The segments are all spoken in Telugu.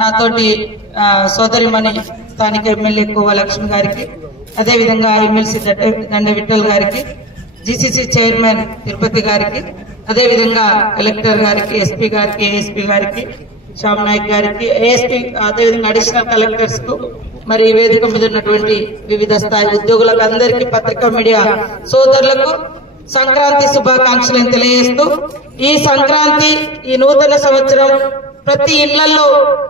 నాతోటి సోదరిమణి స్థానిక ఎమ్మెల్యే కోవ లక్ష్మి గారికి, అదేవిధంగా ఎమ్మెల్సీ దండ విఠల్ గారికి, జీసీసీ చైర్మన్ తిరుపతి గారికి, అదేవిధంగా కలెక్టర్ గారికి, ఎస్పీ గారికి, ఏఎస్పీ గారికి, శ్యామ్ నాయక్ గారికి, ఏఎస్పీ, అదేవిధంగా అడిషనల్ కలెక్టర్స్ కు, మరి వేదిక మీద ఉన్నటువంటి వివిధ స్థాయి ఉద్యోగులకు అందరికీ, పత్రికా మీడియా సోదరులకు సంక్రాంతి శుభాకాంక్షలను తెలియజేస్తూ, ఈ సంక్రాంతి, ఈ నూతన సంవత్సరం ప్రతి ఇళ్లలో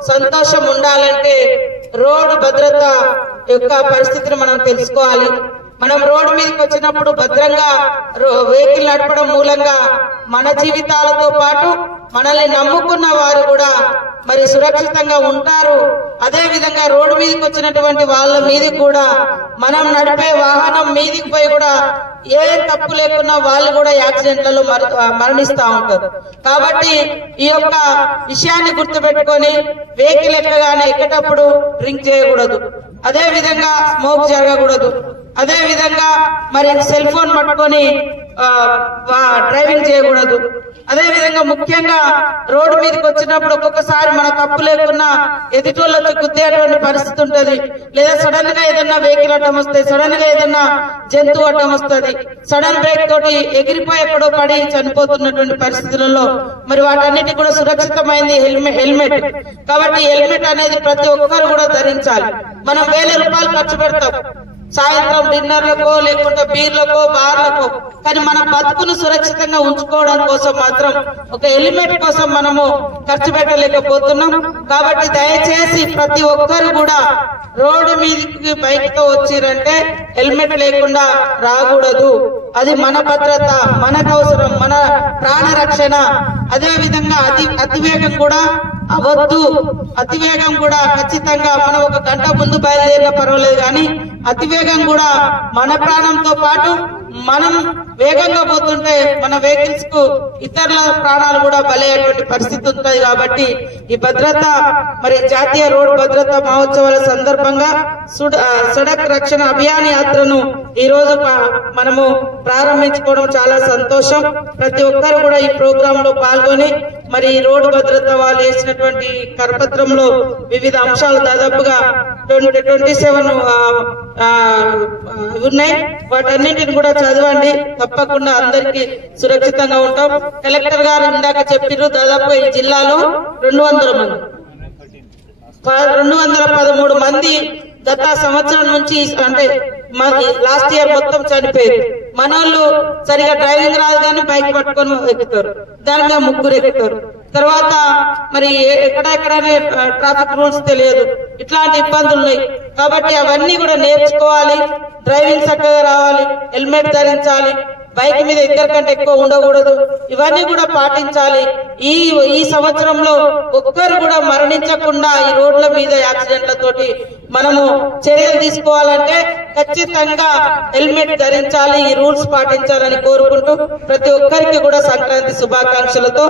సంతోషం ఉండాలంటే రోడ్డు భద్రత యొక్క పరిస్థితిని మనం తెలుసుకోవాలి. మనం రోడ్డు మీదకి వచ్చినప్పుడు భద్రంగా వెహికల్ నడపడం మూలంగా మన జీవితాలతో పాటు మనల్ని నమ్ముకున్న వారు కూడా మరి సురక్షితంగా ఉంటారు. అదే విధంగా రోడ్డు మీదకి వచ్చినటువంటి వాళ్ళ మీదకి కూడా మనం నడిపే వాహనం మీదకి పోయి కూడా ఏ తప్పు లేకున్నా వాళ్ళు కూడా యాక్సిడెంట్లలో మరణిస్తా ఉంటారు. కాబట్టి ఈ యొక్క విషయాన్ని గుర్తుపెట్టుకొని వెహికల్ ఎక్కేటప్పుడు డ్రింక్ చేయకూడదు, అదే విధంగా స్మోక్ జరగకూడదు, అదే విధంగా మరి సెల్ ఫోన్ పట్టుకొని డ్రైవింగ్ చేయకూడదు. అదే విధంగా ముఖ్యంగా రోడ్డు మీదకి వచ్చినప్పుడు ఒక్కొక్కసారి మన తప్పు లేకున్నా ఎదుటోళ్ళతో గుద్దేటువంటి పరిస్థితి ఉంటది, లేదా సడన్ గా ఏదన్నా వెహికల్ అడ్డం వస్తుంది, సడన్ గా ఏదన్నా జంతువు అడ్డం వస్తుంది, సడన్ బ్రేక్ తోటి ఎగిరిపోయి ఎక్కడో పడి చనిపోతున్నటువంటి పరిస్థితులలో మరి వాటన్నిటి కూడా సురక్షితమైంది హెల్మెట్. కాబట్టి హెల్మెట్ అనేది ప్రతి ఒక్కరు కూడా ధరించాలి. మనం 1000 రూపాయలు ఖర్చు పెడతాం సాయంత్రం డిన్నర్లకో లేకుంటే బీర్లకో బార్లకో, కానీ మన బతుకును సురక్షితంగా ఉంచుకోవడం కోసం మాత్రం ఒక హెల్మెట్ కోసం మనము ఖర్చు పెట్టలేకపోతున్నాం. కాబట్టి దయచేసి ప్రతి ఒక్కరు కూడా రోడ్డు మీదకి బైక్ తో వచ్చిరంటే హెల్మెట్ లేకుండా రాకూడదు. అది మన భద్రత, మనకు అవసరం, మన ప్రాణ రక్షణ. అదే విధంగా అతివేగం కూడా అవద్దు. అతివేగం కూడా ఖచ్చితంగా మనం 1 గంట ముందు బయలుదేరినా పర్వాలేదు, కానీ అతివేగం కూడా మన ప్రాణంతో పాటు మనం వేగంగా పోతుంటే మన వెహికల్స్ కు ఇతరుల ప్రాణాలు కూడా బలయ్యేటువంటి పరిస్థితి ఉంటుంది. కాబట్టి ఈ భద్రత మరి జాతీయ రోడ్డు భద్రతా మహోత్సవాల సందర్భంగా సడక్ రక్షణ అభియాన్ యాత్రను ఈ రోజు మనము ప్రారంభించుకోవడం చాలా సంతోషం. ప్రతి ఒక్కరు కూడా ఈ ప్రోగ్రామ్ లో పాల్గొని మరి ఈ రోడ్డు భద్రత వాళ్ళు వేసినటువంటి కరపత్రంలో వివిధ అంశాలు దాదాపుగా 27 ఉన్నాయి. వాటన్నింటిని కూడా చదవండి, తప్పకుండా అందరికీ సురక్షితంగా ఉంటాం. కలెక్టర్ గారు ఇందాక చెప్పారు, దాదాపు ఈ జిల్లాలో 213 మంది గత సంవత్సరం నుంచి, అంటే లాస్ట్ ఇయర్ మొత్తం చనిపోయారు. మనోళ్ళు సరిగా డ్రైవింగ్ రాదు కానీ బైక్ పట్టుకొని ఎక్కుతారు, దాని మీద 3 ఎక్కుతారు. తర్వాత మరి ఎక్కడెక్కడనే ట్రాఫిక్ రూల్స్ తెలియదు, ఇట్లాంటి ఇబ్బందులు ఉన్నాయి. కాబట్టి అవన్నీ కూడా నేర్చుకోవాలి, డ్రైవింగ్ చక్కగా రావాలి, హెల్మెట్ ధరించాలి, బైక్ మీద 2 కంటే ఎక్కువ ఉండకూడదు, ఇవన్నీ కూడా పాటించాలి. ఈ సంవత్సరంలో ఒక్కరు కూడా మరణించకుండా ఈ రోడ్ల మీద యాక్సిడెంట్లతోటి మనము చర్యలు తీసుకోవాలంటే ఖచ్చితంగా హెల్మెట్ ధరించాలి, ఈ రూల్స్ పాటించాలని కోరుకుంటూ ప్రతి ఒక్కరికి కూడా సంక్రాంతి శుభాకాంక్షలతో